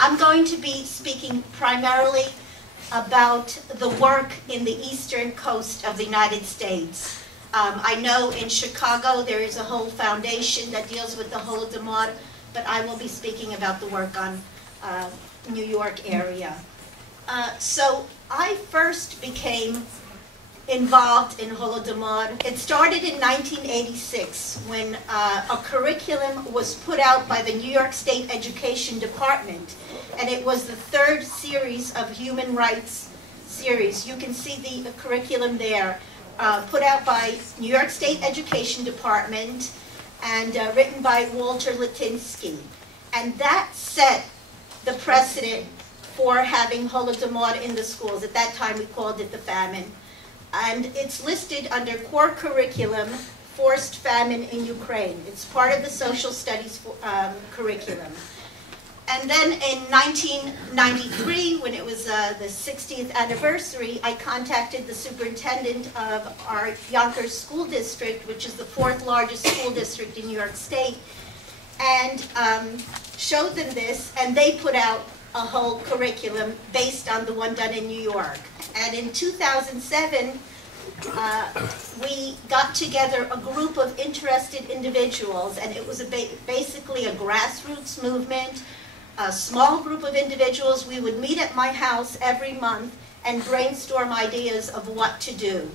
I'm going to be speaking primarily about the work in the eastern coast of the United States. I know in Chicago there is a whole foundation that deals with the Holodomor, but I will be speaking about the work on New York area. So I first became involved in Holodomor. It started in 1986 when a curriculum was put out by the New York State Education Department, and it was the third series of human rights series. You can see the curriculum there, put out by New York State Education Department and written by Walter Litynsky. And that set the precedent for having Holodomor in the schools. At that time we called it the famine. And it's listed under core curriculum, forced famine in Ukraine. It's part of the social studies curriculum. And then in 1993, when it was the 60th anniversary, I contacted the superintendent of our Yonkers school district, which is the 4th largest school district in New York State, and showed them this, and they put out a whole curriculum based on the one done in New York. And in 2007, we got together a group of interested individuals, and it was basically a grassroots movement, a small group of individuals. We would meet at my house every month and brainstorm ideas of what to do,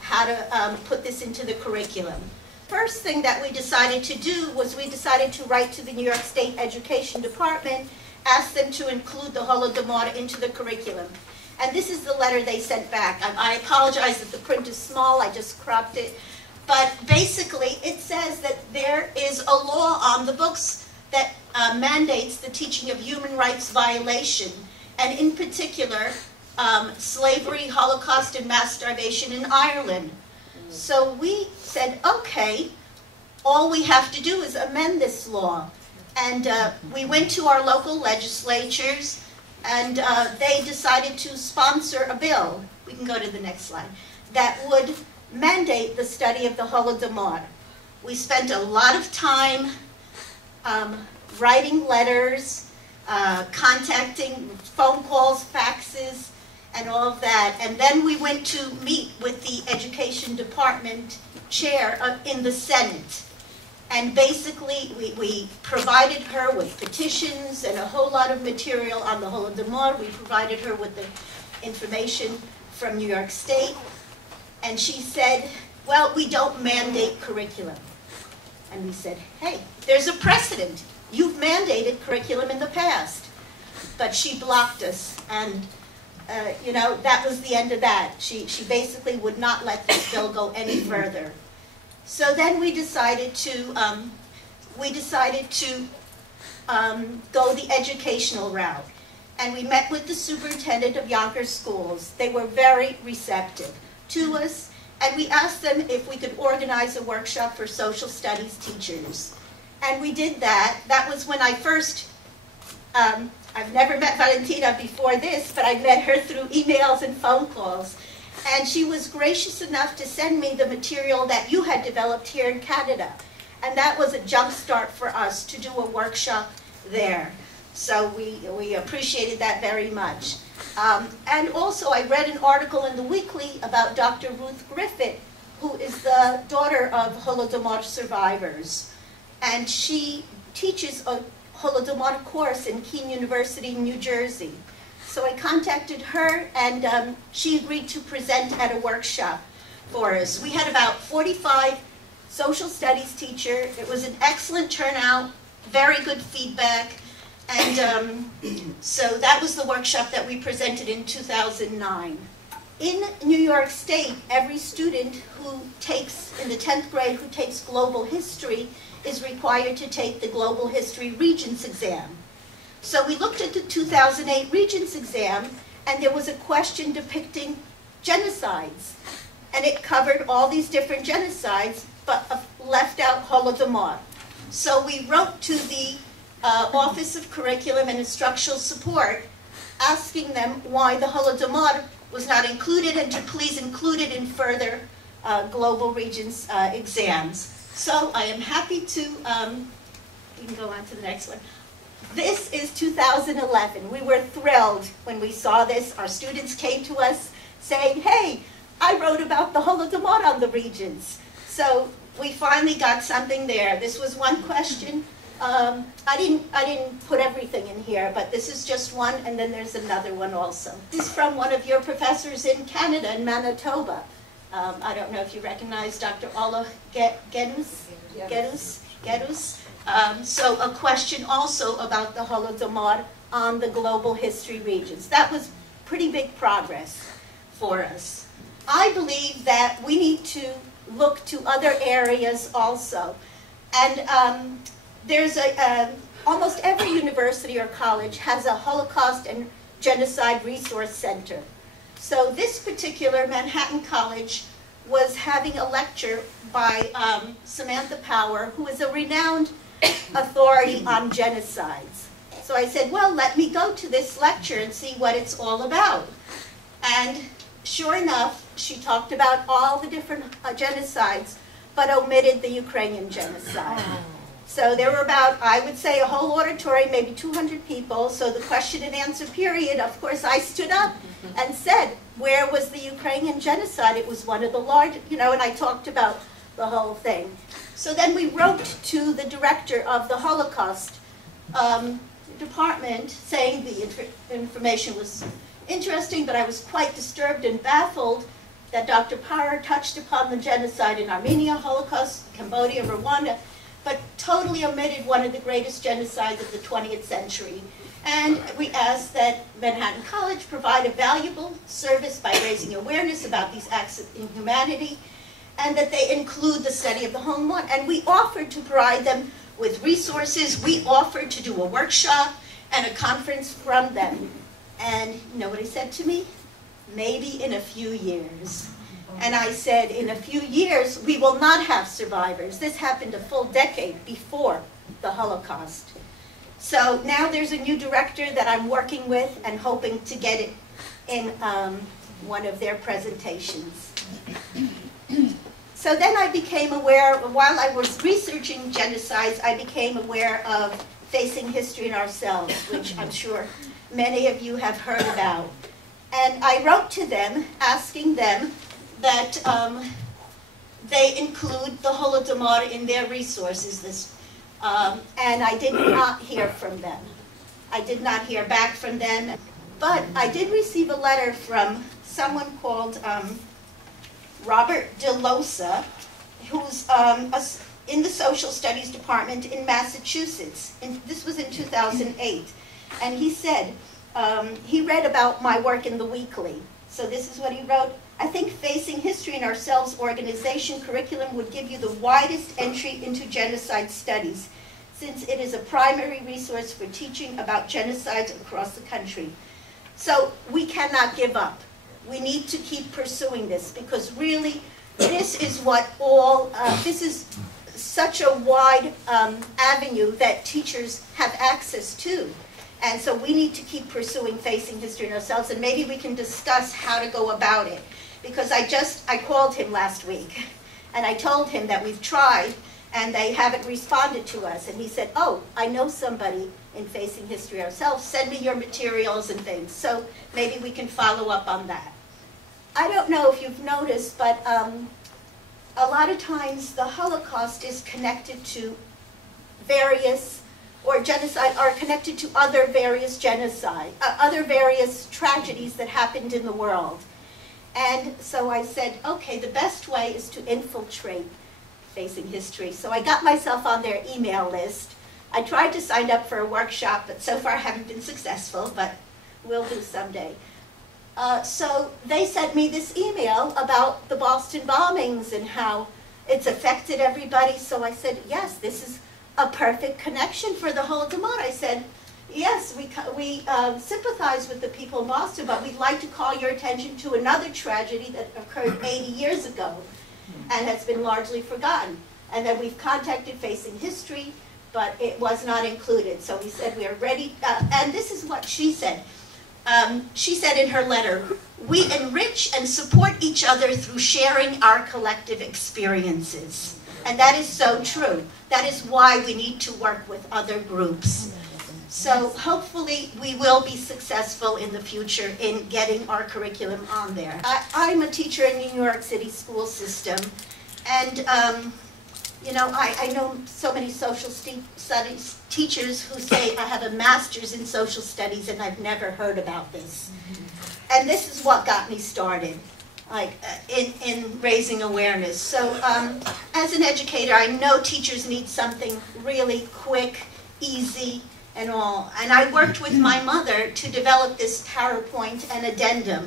how to put this into the curriculum. First thing that we decided to do was we decided to write to the New York State Education Department, ask them to include the Holodomor into the curriculum. And this is the letter they sent back. I apologize that the print is small, I just cropped it. But basically, it says that there is a law on the books that mandates the teaching of human rights violation, and in particular, slavery, Holocaust, and mass starvation in Ireland. So we said, okay, all we have to do is amend this law. And we went to our local legislatures, and they decided to sponsor a bill, we can go to the next slide, that would mandate the study of the Holodomor. We spent a lot of time writing letters, contacting, phone calls, faxes, and all of that. And then we went to meet with the Education Department chair in the Senate. And basically, we provided her with petitions and a whole lot of material on the Holodomor. We provided her with the information from New York State. And she said, well, we don't mandate curriculum. And we said, hey, there's a precedent. You've mandated curriculum in the past. But she blocked us. And, you know, that was the end of that. She basically would not let this bill go any further. So then we decided to go the educational route. And we met with the superintendent of Yonkers schools. They were very receptive to us. And we asked them if we could organize a workshop for social studies teachers. And we did that. That was when I first, I've never met Valentina before this, but I met her through emails and phone calls. And she was gracious enough to send me the material that you had developed here in Canada. And that was a jump start for us to do a workshop there. So we appreciated that very much. And also I read an article in the Weekly about Dr. Ruth Griffin, who is the daughter of Holodomor survivors. And she teaches a Holodomor course in Keene University, New Jersey. So I contacted her, and she agreed to present at a workshop for us. We had about 45 social studies teachers. It was an excellent turnout, very good feedback. And so that was the workshop that we presented in 2009. In New York State, every student who takes, in the 10th grade, who takes global history is required to take the Global History Regents exam. So we looked at the 2008 Regents exam, and there was a question depicting genocides. And it covered all these different genocides, but left out Holodomor. So we wrote to the Office of Curriculum and Instructional Support, asking them why the Holodomor was not included, and to please include it in further global regions exams. So I am happy to, we can go on to the next one. This is 2011. We were thrilled when we saw this. Our students came to us saying, hey, I wrote about the Holodomor on the regions. So we finally got something there. This was one question. I didn't put everything in here, but this is just one, and then there's another one also. This is from one of your professors in Canada, in Manitoba. I don't know if you recognize Dr. Ola Gedus. So a question also about the Holodomor on the global history regions. That was pretty big progress for us. I believe that we need to look to other areas also. And there's almost every university or college has a Holocaust and Genocide Resource Center. So this particular Manhattan College was having a lecture by Samanth, who is a renowned authority on genocides. So I said, well, let me go to this lecture and see what it's all about. And sure enough, she talked about all the different genocides, but omitted the Ukrainian genocide. So there were about, I would say, a whole auditorium, maybe 200 people. So the question and answer period, of course, I stood up and said, where was the Ukrainian genocide? It was one of the large, and I talked about the whole thing. So then we wrote to the director of the Holocaust department saying the information was interesting, but I was quite disturbed and baffled that Dr. Parr touched upon the genocide in Armenia, Holocaust, Cambodia, Rwanda, but totally omitted one of the greatest genocides of the 20th century. And we asked that Manhattan College provide a valuable service by raising awareness about these acts of inhumanity, and that they include the study of the Holodomor. And we offered to provide them with resources. We offered to do a workshop and a conference from them. And you know what he said to me? Maybe in a few years. And I said, in a few years, we will not have survivors. This happened a full decade before the Holocaust. So now there's a new director that I'm working with and hoping to get it in one of their presentations. So then I became aware, while I was researching genocides, I became aware of Facing History in Ourselves, which I'm sure many of you have heard about. And I wrote to them, asking them that they include the Holodomor in their resources. And I did not hear from them. I did not hear back from them. But I did receive a letter from someone called Robert Delosa, who's in the Social Studies Department in Massachusetts. And this was in 2008. And he said, he read about my work in the Weekly. So this is what he wrote. I think Facing History in Ourselves organization curriculum would give you the widest entry into genocide studies, since it is a primary resource for teaching about genocides across the country. So we cannot give up. We need to keep pursuing this, because really this is what all, this is such a wide avenue that teachers have access to. And so we need to keep pursuing Facing History in Ourselves, and maybe we can discuss how to go about it. Because I called him last week, and I told him that we've tried, and they haven't responded to us. And he said, oh, I know somebody in Facing History Ourselves, send me your materials and things. So maybe we can follow up on that. I don't know if you've noticed, but a lot of times the Holocaust is connected to various, or genocide are connected to other various genocide, other various tragedies that happened in the world. And so I said, okay, the best way is to infiltrate Facing History. So I got myself on their email list. I tried to sign up for a workshop, but so far I haven't been successful, but we'll do someday. So they sent me this email about the Boston bombings and how it's affected everybody. So I said, yes, this is a perfect connection for the Holodomor. I said, yes, we sympathize with the people in Boston, but we'd like to call your attention to another tragedy that occurred 80 years ago and has been largely forgotten. And then we've contacted Facing History, but it was not included. So we said we are ready, and this is what she said. She said in her letter, "We enrich and support each other through sharing our collective experiences." And that is so true. That is why we need to work with other groups. So hopefully we will be successful in the future in getting our curriculum on there. I'm a teacher in the New York City school system, and you know, I know so many social studies teachers who say, "I have a master's in social studies and I've never heard about this." And this is what got me started, like in raising awareness. So as an educator, I know teachers need something really quick, easy, and all. And I worked with my mother to develop this PowerPoint and addendum,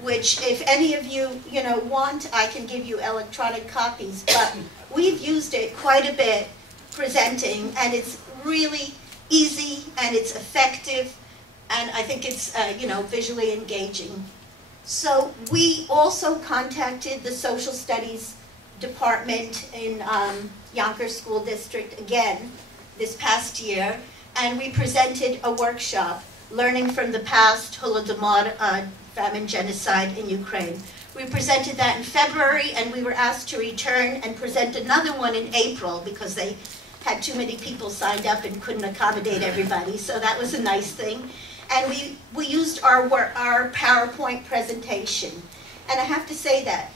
which if any of you, want, I can give you electronic copies. But we've used it quite a bit presenting, and it's really easy and it's effective, and I think it's visually engaging. So we also contacted the social studies department in Yonkers School District again this past year, and we presented a workshop, Learning from the Past, Holodomor, Famine Genocide in Ukraine. We presented that in February, and we were asked to return and present another one in April because they had too many people signed up and couldn't accommodate everybody, so that was a nice thing. And we used our PowerPoint presentation. And I have to say that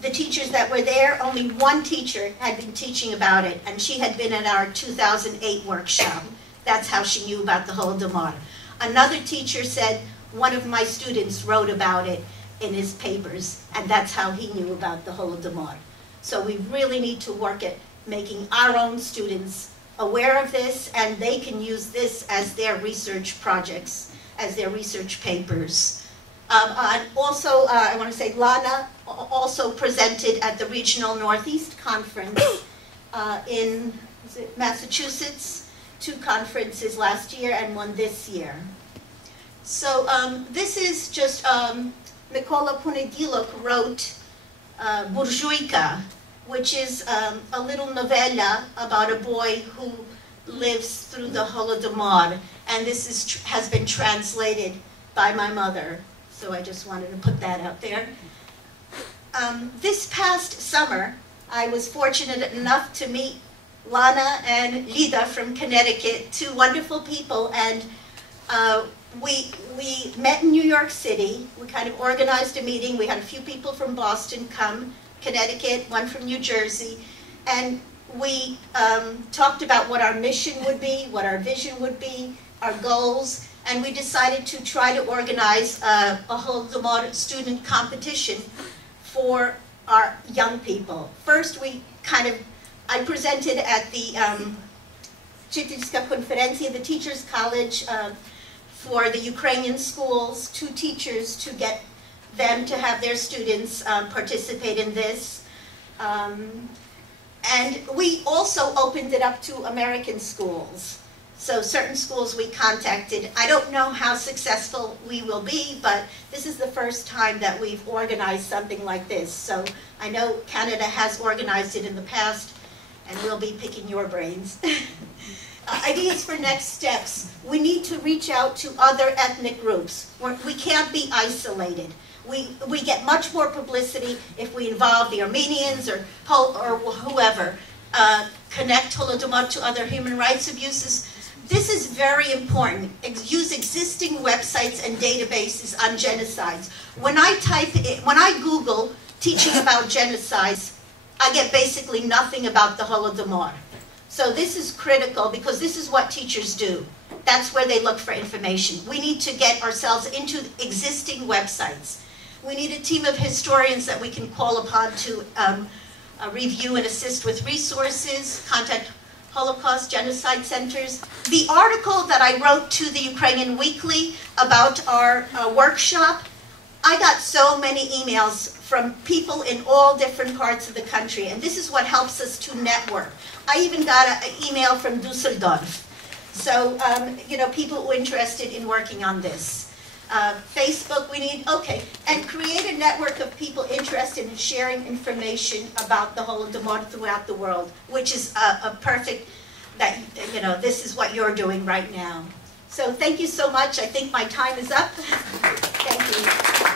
the teachers that were there, only one teacher had been teaching about it, and she had been at our 2008 workshop. That's how she knew about the Holodomor. Another teacher said, "One of my students wrote about it in his papers, and that's how he knew about the Holodomor." So we really need to work at making our own students aware of this, and they can use this as their research projects, as their research papers. And also, I want to say Lana also presented at the Regional Northeast Conference in Massachusetts, 2 conferences last year and 1 this year. So this is just, Mykola Ponedilok wrote Burjuika, which is a little novella about a boy who lives through the Holodomor, and this has been translated by my mother. So I just wanted to put that out there. This past summer, I was fortunate enough to meet Lana and Lida from Connecticut, 2 wonderful people, and we met in New York City. We kind of organized a meeting. We had a few people from Boston come, Connecticut, 1 from New Jersey, and we talked about what our mission would be, what our vision would be, our goals, and we decided to try to organize a Holodomor student competition for our young people. First, I presented at the Litynsky Konferencja, the Teachers College, for the Ukrainian schools, 2 teachers to get them to have their students participate in this. And we also opened it up to American schools. So certain schools we contacted. I don't know how successful we will be, but this is the first time that we've organized something like this. So I know Canada has organized it in the past, and we'll be picking your brains. Ideas for next steps. We need to reach out to other ethnic groups. We can't be isolated. We get much more publicity if we involve the Armenians or whoever. Connect Holodomor to other human rights abuses. This is very important. Use existing websites and databases on genocides. When I Google teaching about genocides, I get basically nothing about the Holodomor. So this is critical because this is what teachers do. That's where they look for information. We need to get ourselves into existing websites. We need a team of historians that we can call upon to review and assist with resources, contact Holocaust genocide centers. The article that I wrote to the Ukrainian Weekly about our workshop, I got so many emails from people in all different parts of the country, and this is what helps us to network. I even got an email from Düsseldorf. So, people who are interested in working on this. Facebook, and create a network of people interested in sharing information about the Holodomor throughout the world, which is a perfect, this is what you're doing right now. So thank you so much. I think my time is up. Thank you.